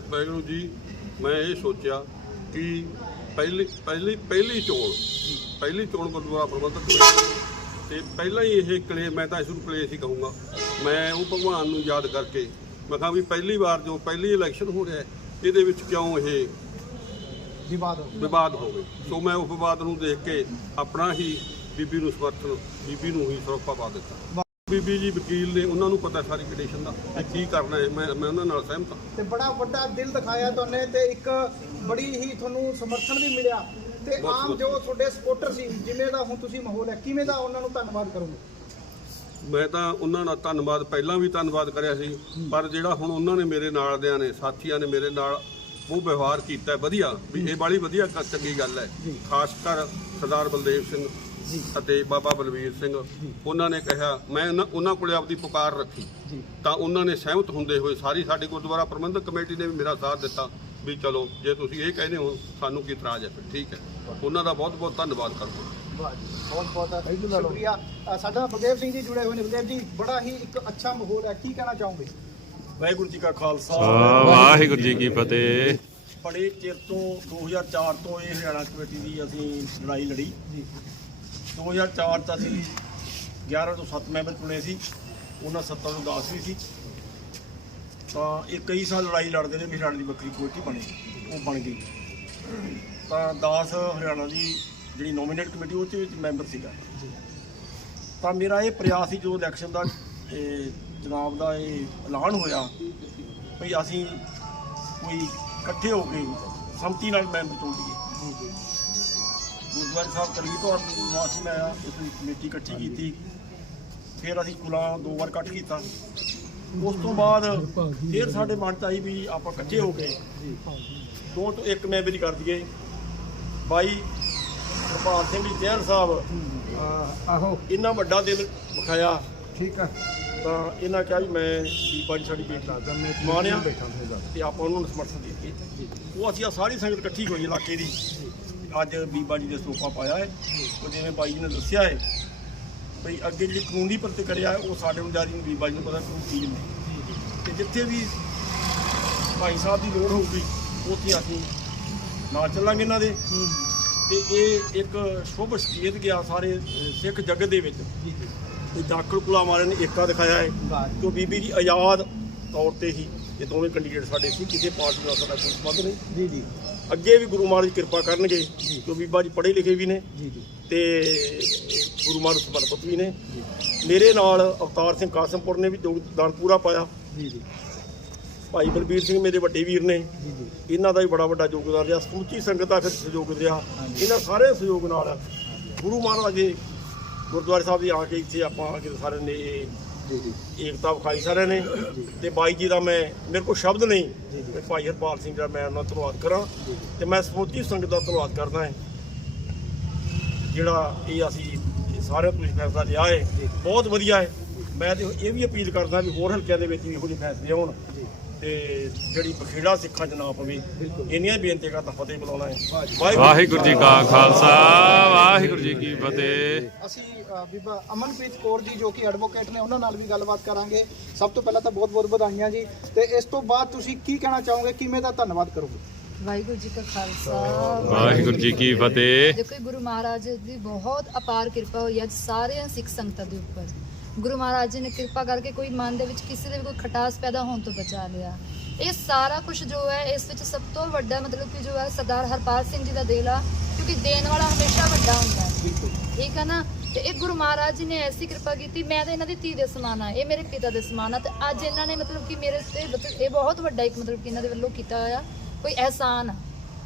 ਵੈਗਰੂ ਜੀ ਮੈਂ ਇਹ ਸੋਚਿਆ ਕਿ ਪਹਿਲੀ ਪਹਿਲੀ ਪਹਿਲੀ ਚੋਣ ਪਹਿਲੀ ਚੋਣ ਗੁਰਦੁਆਰਾ ਪ੍ਰਬੰਧਕ ਕਮੇਟੀ ਤੇ ਪਹਿਲਾਂ ਹੀ ਇਹ ਕਲੇ ਮੈਂ ਤਾਂ ਇਸ ਨੂੰ ਕਲੇ ਹੀ ਕਹੂੰਗਾ। ਮੈਂ ਉਹ ਭਗਵਾਨ ਨੂੰ ਯਾਦ ਕਰਕੇ ਮੈਂ ਕਿਹਾ ਵੀ ਪਹਿਲੀ ਵਾਰ ਜੋ ਪਹਿਲੀ ਇਲੈਕਸ਼ਨ ਹੋ ਰਿਹਾ ਹੈ, ਇਹਦੇ ਵਿੱਚ ਕਿਉਂ ਇਹ ਵਿਵਾਦ ਵਿਵਾਦ ਹੋਵੇ ਸੋ ਮੈਂ ਉਸ ਵਿਵਾਦ ਨੂੰ ਦੇਖ ਕੇ ਆਪਣਾ ਹੀ ਬੀਬੀ ਨੂੰ ਸਮਰਥਨ ਬੀਬੀ ਨੂੰ ਹੀ ਸਰੋਪਾ ਪਾ ਦਿੱਤਾ। ਬੀਬੀ ਜੀ ਵਕੀਲ ਨੇ ਉਹਨਾਂ ਨੂੰ ਪਤਾ ਸਾਰੀ ਕੰਡੀਸ਼ਨ ਦਾ ਕਿ ਕੀ ਕਰਨਾ ਹੈ ਮੈਂ ਮੈਂ ਉਹਨਾਂ ਨਾਲ ਸਹਿਮਤ ਹਾਂ। ਤੇ ਬੜਾ ਵੱਡਾ ਦਿਲ ਦਿਖਾਇਆ ਤੁਹਾਨੇ ਤੇ ਇੱਕ ਬੜੀ ਹੀ ਤੁਹਾਨੂੰ ਸਮਰਥਨ ਵੀ ਮਿਲਿਆ। ਤੇ ਆਮ ਜੋ ਤੁਹਾਡੇ ਸਪੋਰਟਰ ਸੀ ਜਿਵੇਂ ਦਾ ਹੁਣ ਤੁਸੀਂ ਮਾਹੌਲ ਹੈ ਕਿਵੇਂ ਦਾ ਉਹਨਾਂ ਨੂੰ ਧੰਨਵਾਦ ਕਰੋਗੇ? ਮੈਂ ਤਾਂ ਉਹਨਾਂ ਦਾ ਧੰਨਵਾਦ ਪਹਿਲਾਂ ਵੀ ਧੰਨਵਾਦ ਕਰਿਆ ਸੀ ਪਰ ਜਿਹੜਾ ਹੁਣ ਉਹਨਾਂ ਨੇ ਮੇਰੇ ਨਾਲ ਦਿਆਂ ਨੇ ਸਾਥੀਆਂ ਨੇ ਮੇਰੇ ਨਾਲ ਉਹ ਵਿਵਹਾਰ ਕੀਤਾ ਵਧੀਆ। ਵੀ ਇਹ ਬਾਲੀ ਵਧੀਆ ਚੰਗੀ ਗੱਲ ਹੈ। ਖਾਸ ਕਰ ਸਰਦਾਰ ਬਲਦੇਵ ਸਿੰਘ ਅਤੇ ਬਾਬਾ ਬਲਵੀਰ ਸਿੰਘ ਉਹਨਾਂ ਨੇ ਕਿਹਾ ਮੈਂ ਉਹਨਾਂ- ਉਹਨਾਂ ਕੋਲੇ ਆਪਦੀ ਪੁਕਾਰ ਰੱਖੀ। ਤਾਂ ਉਹਨਾਂ ਨੇ ਸਹਿਮਤ ਹੁੰਦੇ ਹੋਏ ਸਾਰੀ ਸਾਡੀ ਗੁਰਦੁਆਰਾ ਪ੍ਰਬੰਧਕ ਕਮੇਟੀ ਨੇ ਵੀ ਮੇਰਾ ਸਾਥ ਦਿੱਤਾ ਵੀ ਚਲੋ ਜੇ ਤੁਸੀਂ ਇਹ ਕਹਿੰਦੇ ਹੋ ਸਾਨੂੰ ਕੀ ਇਤਰਾਜ਼ ਹੈ ਫਿਰ ਠੀਕ ਹੈ। ਉਹਨਾਂ ਦਾ ਬਹੁਤ ਬਹੁਤ ਧੰਨਵਾਦ ਕਰਦਾ ਵਾਹ ਜੀ ਬਹੁਤ ਬਹੁਤ ਸ਼ੁਕਰੀਆ। ਅ, ਸਾਡਾ ਬਲਦੇਵ ਸਿੰਘ ਜੀ ਜੁੜੇ ਹੋਏ ਨੇ। ਬਲਦੇਵ ਜੀ ਬੜਾ ਹੀ ਇੱਕ ਅੱਛਾ ਮਾਹੌਲ ਹੈ। ਕੀ ਕਹਿਣਾ ਚਾਹੋਗੇ? ਵਾਹਿਗੁਰੂ ਜੀ ਕਾ ਖਾਲਸਾ। ਵਾਹਿਗੁਰੂ ਜੀ ਕੀ ਫਤਿਹ। ਬੜੇ ਚਿਰ ਤੋਂ 2004 ਤੋਂ ਇਹ ਹਰਿਆਣਾ ਕਮੇਟੀ ਦੀ ਅਸੀਂ ਲੜਾਈ ਲੜੀ। ਜੀ। 2004 ਚ ਅਸੀਂ 11 ਤੋਂ 7 ਮੈਂਬਰ ਚੁਣੇ ਸੀ। ਉਹਨਾਂ 7 ਤੋਂ 10 ਵੀ ਸੀ। ਤਾਂ ਇਹ ਕਈ ਸਾਲ ਲੜਾਈ ਲੜਦੇ ਰਹੇ ਵੀ ਹਰਿਆਣਾ ਦੀ ਵੱਖਰੀ ਕਮੇਟੀ ਬਣੀ ਉਹ ਬਣ ਗਈ। ਤਾਂ 10 ਹਰਿਆਣਾ ਦੀ ਜਿਹੜੀ ਨੋਮੀਨੇਟ ਕਮੇਟੀ ਉਹ 'ਚ ਵਿੱਚ ਮੈਂਬਰ ਸੀਗਾ। ਤਾਂ ਮੇਰਾ ਇਹ ਪ੍ਰਯਾਸ ਸੀ, ਜਦੋਂ ਇਲੈਕਸ਼ਨ ਦਾ, ਇਹ ਜਨਾਬ ਦਾ ਇਹ ਐਲਾਨ ਹੋਇਆ, ਵੀ ਅਸੀਂ ਕੋਈ ਇਕੱਠੇ ਹੋ ਕੇ ਸੰਮਤੀ ਨਾਲ ਮੈਂਬਰ ਚੁਣ ਲਈਏ। ਗੁਰਦੁਆਰਾ ਸਾਹਿਬ ਕਲਗੀ ਤੋਂ ਵਾਸੀ ਮੈਂ ਇਸ ਕਮੇਟੀ ਇਕੱਠੀ ਕੀਤੀ। ਫਿਰ ਅਸੀਂ ਕੁਲਾ ਦੋ ਵਾਰ ਇਕੱਠ ਕੀਤਾ। ਉਸ ਤੋਂ ਬਾਅਦ ਫਿਰ ਸਾਡੇ ਮਨ ਚ ਆਈ ਵੀ ਆਪਾਂ ਇਕੱਠੇ ਹੋ ਕੇ ਦੋ ਤੋਂ ਇੱਕ ਮੈਂਬਰੀ ਕਰ ਦਈਏ। ਬਾਈ ਹਰਪਾਲ ਸਿੰਘ ਜੀ ਚਹਿਲ ਸਾਹਿਬ ਆਹੋ। ਇੰਨਾ ਵੱਡਾ ਦਿਲ ਵਿਖਾਇਆ। ਠੀਕ ਹੈ ਤਾਂ ਇਹਨਾਂ ਕਿਹਾ ਵੀ ਮੈਂ ਜੀ ਸਾਡੀ ਬੇਟੀ ਮਾਨਿਆ ਤੇ ਆਪਾਂ ਉਹਨੂੰ ਸਮਰਥਨ ਦੇ ਕੇ ਉਹ ਅਸੀਂ ਆ ਸਾਰੀ ਸੰਗਤ ਇਕੱਠੀ ਹੋਈ ਇਲਾਕੇ ਦੀ। ਅੱਜ ਬੀਬਾ ਜੀ ਦੇ ਸੋਫਾ ਪਾਇਆ ਹੈ। ਉਹ ਜਿਵੇਂ ਬਾਈ ਜੀ ਨੇ ਦੱਸਿਆ ਹੈ ਵੀ ਅੱਗੇ ਜਿਹੜੀ ਕਾਨੂੰਨੀ ਪ੍ਰਤੀਕਿਰਿਆ ਉਹ ਸਾਡੇ ਨੂੰ ਜਾਰੀ ਨੂੰ ਬੀਬਾ ਜੀ ਨੂੰ ਪਤਾ ਕਾਨੂੰਨ ਕੀ ਨੇ। ਤੇ ਜਿੱਥੇ ਵੀ ਭਾਈ ਸਾਹਿਬ ਦੀ ਲੋੜ ਹੋਊਗੀ, ਉੱਥੇ ਅਸੀਂ ਨਾਲ ਚੱਲਾਂਗੇ ਇਹਨਾਂ ਦੇ। ਤੇ ਇਹ ਇੱਕ ਸ਼ੁਭ ਸੰਕੇਤ ਗਿਆ ਸਾਰੇ ਸਿੱਖ ਜਗਤ ਦੇ ਵਿੱਚ। ਤੇ ਦਾਖਲ ਕੁਲਾ ਮਾਰੇ ਨੇ ਏਕਾ ਦਿਖਾਇਆ ਹੈ ਵਾਹ ਕਿ ਬੀਬੀ ਜੀ ਆਜ਼ਾਦ ਤੌਰ ਤੇ ਹੀ ਇਹ ਦੋਵੇਂ ਕੈਂਡੀਡੇਟ ਸਾਡੇ ਸੀ, ਕਿਸੇ ਪਾਰਟੀ ਦਾ ਸਾਡਾ ਕੋਈ ਸੰਬੰਧ ਨਹੀਂ। ਜੀ ਜੀ। ਅੱਗੇ ਵੀ ਗੁਰੂ ਮਹਾਰਾਜ ਕਿਰਪਾ ਕਰਨਗੇ ਕਿਉਂ ਬੀਬਾ ਜੀ ਪੜ੍ਹੇ ਲਿਖੇ ਵੀ ਨੇ ਜੀ ਜੀ। ਤੇ ਗੁਰੂ ਮਹਾਰਾਜ ਸਮਰਪਿਤ ਵੀ ਨੇ। ਮੇਰੇ ਨਾਲ ਅਵਤਾਰ ਸਿੰਘ ਕਾਸਮਪੁਰ ਨੇ ਵੀ ਯੋਗਦਾਨ ਪੂਰਾ ਪਾਇਆ। ਜੀ ਜੀ। ਭਾਈ ਬਲਬੀਰ ਸਿੰਘ ਮੇਰੇ ਵੱਡੇ ਵੀਰ ਨੇ। ਜੀ ਜੀ। ਇਹਨਾਂ ਦਾ ਵੀ ਬੜਾ ਵੱਡਾ ਯੋਗਦਾਨ ਰਿਹਾ। ਸਮੁੱਚੀ ਸੰਗਤ ਦਾ ਫਿਰ ਸਹਿਯੋਗ ਰਿਹਾ। ਇਹਨਾਂ ਸਾਰੇ ਸਹਿਯੋਗ ਨਾਲ ਗੁਰੂ ਮਹਾਰਾਜ ਦੇ ਗੁਰਦੁਆਰੇ ਸਾਹਿਬ ਦੀ ਆ ਕੇ ਇੱਥੇ ਆਪਾਂ ਆ ਕੇ ਸਾਰਿਆਂ ਨੇ ਜੀ ਜੀ ਏਕਤਾ ਵਿਖਾਈ ਸਾਰਿਆਂ ਨੇ ਤੇ ਬਾਈ ਜੀ ਦਾ ਮੈਂ ਮੇਰੇ ਕੋਲ ਸ਼ਬਦ ਨਹੀਂ। ਮੈਂ ਭਾਈ ਹਰਪਾਲ ਸਿੰਘ ਦਾ ਮੈਂ ਉਹਨਾਂ ਦਾ ਧੰਨਵਾਦ ਕਰਾਂ ਤੇ ਮੈਂ ਸਮੁੱਚੀ ਸੰਗਤ ਦਾ ਧੰਨਵਾਦ ਕਰਦਾ ਹਾਂ। ਜਿਹੜਾ ਇਹ ਅਸੀਂ ਸਾਰੇ ਤੁਸੀਂ ਫੈਸਲਾ ਲਿਆ ਹੈ ਬਹੁਤ ਵਧੀਆ ਹੈ। ਮੈਂ ਤੇ ਇਹ ਵੀ ਅਪੀਲ ਕਰਦਾ ਵੀ ਹੋਰ ਹਲਕਿਆਂ ਦੇ ਵਿੱਚ ਵੀ ਇਹੋ ਜਿਹੇ ਫੈਸਲੇ ਆਉਣ ਤੇ ਜਿਹੜੀ ਬਖੇੜਾ ਸਿੱਖਾਂ 'ਚ ਨਾ ਪਵੇ ਇੰਨੀਆਂ ਹੀ ਬੇਨਤੀ ਕਰਦਾ ਫਤਿਹ ਬੁਲਾਉਣਾ ਹੈ। ਵਾਹਿਗੁਰੂ ਜੀ ਕਾ ਖਾਲਸਾ ਵਾਹਿਗੁਰੂ ਜੀ ਕੀ ਫਤਿਹ। ਅਸੀਂ ਬੀਬਾ ਅਮਨਪ੍ਰੀਤ ਕੌਰ ਜੀ ਜੋ ਕਿ ਐਡਵੋਕੇਟ ਨੇ ਉਹਨਾਂ ਨਾਲ ਵੀ ਗੱਲਬਾਤ ਕਰਾਂਗੇ। ਸਭ ਤੋਂ ਪਹਿਲਾਂ ਤਾਂ ਬਹੁਤ-ਬਹੁਤ ਵਧਾਈਆਂ ਜੀ। ਤੇ ਇਸ ਤੋਂ ਬਾਅਦ ਤੁਸੀਂ ਕੀ ਕਹਿਣਾ ਚਾਹੋਗੇ? ਕਿਵੇਂ ਦਾ ਧੰਨਵਾਦ ਕਰੋਗੇ? ਵਾਹਿਗੁਰੂ ਜੀ ਕਾ ਖਾਲਸਾ। ਵਾਹਿਗੁਰੂ ਜੀ ਕੀ ਫਤਿਹ। ਦੇਖੋ ਗੁਰੂ ਮਹਾਰਾਜ ਦੀ ਬਹੁਤ ਅਪਾਰ ਕਿਰਪਾ ਹੋਈ ਅੱਜ ਸਾਰਿਆਂ ਸਿੱਖ ਸੰਗਤਾਂ ਦੇ ਉੱਪਰ। ਗੁਰੂ ਮਹਾਰਾਜ ਜੀ ਨੇ ਕਿਰਪਾ ਕਰਕੇ ਕੋਈ ਮਨ ਦੇ ਵਿੱਚ ਕਿਸੇ ਦੇ ਵੀ ਕੋਈ ਖਟਾਸ ਪੈਦਾ ਹੋਣ ਤੋਂ ਬਚਾ ਲਿਆ। ਇਹ ਸਾਰਾ ਕੁਝ ਜੋ ਹੈ ਇਸ ਵਿੱਚ ਸਭ ਤੋਂ ਵੱਡਾ ਮਤਲਬ ਕਿ ਜੋ ਹੈ ਸਰਦਾਰ ਹਰਪਾਲ ਸਿੰਘ ਜੀ ਦਾ ਦੇਲ ਆ ਕਿਉਂਕਿ ਦੇਣ ਵਾਲਾ ਹਮੇਸ਼ਾ ਵੱਡਾ ਹੁੰਦਾ ਹੈ। ਠੀਕ ਹੈ ਨਾ? ਤੇ ਇਹ ਗੁਰੂ ਮਹਾਰਾਜ ਜੀ ਨੇ ਐਸੀ ਕਿਰਪਾ ਕੀਤੀ ਮੈਂ ਤਾਂ ਇਹਨਾਂ ਦੀ ਧੀ ਦੇ ਸਮਾਨ ਆ ਇਹ ਮੇਰੇ ਪਿਤਾ ਦੇ ਸਮਾਨ ਆ ਤੇ ਅੱਜ ਇਹਨਾਂ ਨੇ ਮਤਲਬ ਕਿ ਮੇਰੇ ਤੇ ਇਹ ਬਹੁਤ ਵੱਡਾ ਇੱਕ ਮਤਲਬ ਕਿ ਇਹਨਾਂ ਦੇ ਵੱਲੋਂ ਕੀਤਾ ਹੋਇਆ ਕੋਈ ਅਹਿਸਾਨ ਆ।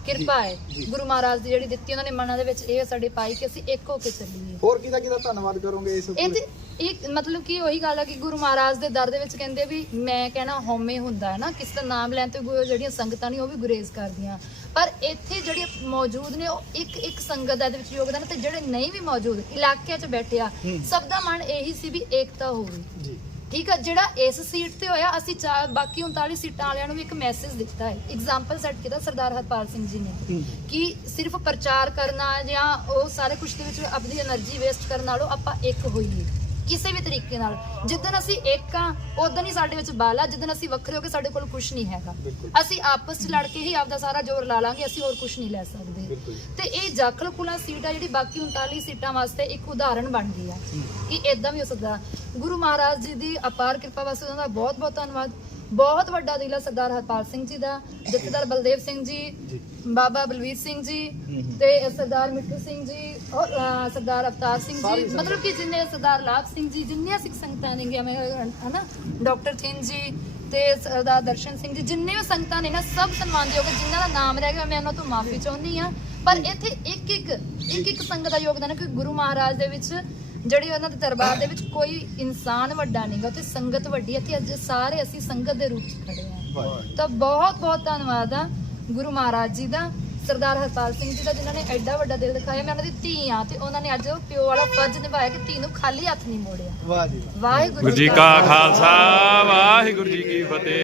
ਕਿਰਪਾ ਹੈ। ਗੁਰੂ ਮਹਾਰਾਜ ਦੀ ਜਿਹੜੀ ਦਿੱਤੀ ਉਹਨਾਂ ਨੇ ਮਨਾਂ ਦੇ ਵਿੱਚ ਇਹ ਸਾਡੇ ਪਾਈ ਕਿ ਅਸੀਂ ਇੱਕ ਹੋ ਕੇ ਚੱਲੀਏ। ਹੋਰ ਕਿਹਦਾ ਕਿਹਦਾ ਧੰਨਵਾਦ ਕਰੋਗੇ ਇਸ ਇਹ ਤੇ ਇਹ ਮਤਲਬ ਕਿ ਉਹੀ ਗੱਲ ਆ ਕਿ ਗੁਰੂ ਮਹਾਰਾਜ ਦੇ ਦਰ ਦੇ ਵਿੱਚ ਕਹਿੰਦੇ ਵੀ ਮੈਂ ਕਹਿਣਾ ਹਉਮੈ ਹੁੰਦਾ ਹੈ ਨਾ ਕਿਸੇ ਦਾ ਨਾਮ ਲੈਣ ਤੇ ਗੁਰੂ- ਜਿਹੜੀਆਂ ਸੰਗਤਾਂ ਨੇ ਉਹ ਵੀ ਗੁਰੇਜ਼ ਕਰਦੀਆਂ। ਪਰ ਇੱਥੇ ਜਿਹੜੇ ਮੌਜੂਦ ਨੇ ਉਹ ਇੱਕ ਇੱਕ ਸੰਗਤ ਦਾ ਇਹਦੇ ਵਿੱਚ ਯੋਗਦਾਨ ਤੇ ਜਿਹੜੇ ਨਹੀਂ ਵੀ ਮੌਜੂਦ ਇਲਾਕਿਆਂ 'ਚ ਬੈਠੇ ਆ ਸਭ ਦਾ ਮਨ ਇਹੀ ਸੀ ਵੀ ਏਕਤਾ ਹੋਵੇ। ਜੀ। ਠੀਕ ਆ ਜਿਹੜਾ ਇਸ ਸੀਟ ਤੇ ਹੋਇਆ ਅਸੀਂ ਚਾਰ ਬਾਕੀ 39 ਸੀਟਾਂ ਵਾਲਿਆਂ ਨੂੰ ਵੀ ਇੱਕ ਮੈਸੇਜ ਦਿੱਤਾ ਹੈ। ਐਗਜ਼ਾਮਪਲ ਸੈਟ ਕੀਤਾ ਸਰਦਾਰ ਹਰਪਾਲ ਸਿੰਘ ਜੀ ਨੇ ਕਿ ਸਿਰਫ ਪ੍ਰਚਾਰ ਕਰਨਾ ਜਾਂ ਉਹ ਸਾਰੇ ਕੁਝ ਦੇ ਵਿੱਚ ਆਪਣੀ એનર્ਜੀ ਵੇਸਟ ਕਰਨ ਨਾਲੋਂ ਆਪਾਂ ਇੱਕ ਹੋਈਏ। ਕਿਸੇ ਵੀ ਤਰੀਕੇ ਨਾਲ ਜਿੱਦਣ ਅਸੀਂ ਇੱਕ ਆ ਉਦੋਂ ਹੀ ਸਾਡੇ ਵਿੱਚ ਬਲ ਆ ਜਿੱਦਣ ਅਸੀਂ ਵੱਖਰੇ ਹੋ ਕੇ ਸਾਡੇ ਕੋਲ ਕੁਝ ਨਹੀਂ ਹੈਗਾ। ਅਸੀਂ ਆਪਸ 'ਚ ਲੜ ਕੇ ਹੀ ਆਪਦਾ ਸਾਰਾ ਜ਼ੋਰ ਲਾ ਲਾਂਗੇ ਅਸੀਂ ਹੋਰ ਕੁਝ ਨਹੀਂ ਲੈ ਸਕਦੇ। ਤੇ ਇਹ ਜਾਖਲ ਕੁਲਾ ਸੀਟ ਆ ਜਿਹੜੀ ਬਾਕੀ 39 ਸੀਟਾਂ ਵਾਸਤੇ ਇੱਕ ਉਦਾਹਰਣ ਬਣ ਗਈ ਆ ਕਿ ਇਦਾਂ ਵੀ ਹੋ ਸਕਦਾ। ਗੁਰੂ ਮਹਾਰਾਜ ਜੀ ਦੀ ਅਪਾਰ ਕਿਰਪਾ ਵਾਸਤੇ ਉਹਨਾਂ ਦਾ ਬਹੁਤ ਬਹੁਤ ਧੰਨਵਾਦ। ਬਹੁਤ ਵੱਡਾ ਦਿਲ ਆ ਸਰਦਾਰ ਹਰਪਾਲ ਸਿੰਘ ਜੀ ਦਾ ਜਥੇਦਾਰ ਬਲਦੇਵ ਸਿੰਘ ਜੀ ਬਾਬਾ ਬਲਵੀਰ ਸਿੰਘ ਜੀ ਤੇ ਸਰਦਾਰ ਮਿੱਠੂ ਸਿੰਘ ਜੀ ਔਰ ਅਹ, ਸਰਦਾਰ ਅਵਤਾਰ ਸਿੰਘ ਜੀ ਮਤਲਬ ਕਿ ਜਿੰਨੇ ਸਰਦਾਰ ਲਾਭ ਸਿੰਘ ਜੀ ਜਿੰਨੀਆਂ ਸਿੱਖ ਸੰਗਤਾਂ ਨੇ ਜਿਵੇਂ ਹਨਾ ਡਾਕਟਰ ਥਿੰਨ ਜੀ ਤੇ ਸਰਦਾਰ ਦਰਸ਼ਨ ਸਿੰਘ ਜੀ ਜਿੰਨੇ ਵੀ ਸੰਗਤਾਂ ਨੇ ਨਾ ਸਭ ਸਨਮਾਨਯੋਗ ਜਿਨ੍ਹਾਂ ਦਾ ਨਾਮ ਰਹਿ ਗਿਆ ਮੈਂ ਉਹਨਾਂ ਤੋਂ ਮਾਫੀ ਚਾਹੁੰਦੀ ਆ ਪਰ ਇੱਥੇ ਇੱਕ ਇੱਕ ਇੱਕ ਇੱਕ ਸੰਗਤ ਦਾ ਯੋਗਦਾਨ ਹੈ ਕਿ ਗੁਰੂ ਮਹਾਰਾਜ ਦੇ ਵਿੱਚ ਜਿਹੜੀ ਉਹਨਾਂ ਦੇ ਦਰਬਾਰ ਦੇ ਵਿੱਚ ਕੋਈ ਇਨਸਾਨ ਵੱਡਾ ਨਹੀਂਗਾ ਤੇ ਸੰਗਤ ਵੱਡੀ ਹੈ ਤੇ ਅੱਜ ਸਾਰੇ ਅਸੀਂ ਸੰਗਤ ਦੇ ਰੂਪ 'ਚ ਖੜੇ ਆ ਤਾਂ ਬਹੁਤ ਬਹੁਤ ਧੰਨਵਾਦ ਆ ਗੁਰੂ ਮਹਾਰਾਜ ਜੀ ਦਾ ਸਰਦਾਰ ਹਰਪਾਲ ਸਿੰਘ ਜੀ ਦਾ ਜਿਨ੍ਹਾਂ ਨੇ ਐਡਾ ਵੱਡਾ ਦਿਲ ਦਿਖਾਇਆ। ਮੈਂ ਉਹਨਾਂ ਦੀ ਧੀ ਆ ਤੇ ਉਹਨਾਂ ਨੇ ਅੱਜ ਉਹ ਪਿਓ ਵਾਲਾ ਫਰਜ਼ ਨਿਭਾਇਆ ਕਿ ਧੀ ਨੂੰ ਖਾਲੀ ਹੱਥ ਨਹੀਂ ਮੋੜਿਆ। ਵਾਹ ਜੀ ਵਾਹ। ਵਾਹਿਗੁਰੂ ਗੁਰੂ ਜੀ ਕਾ ਖਾਲਸਾ ਵਾਹਿਗੁਰੂ ਜੀ ਕੀ ਫਤਿਹ।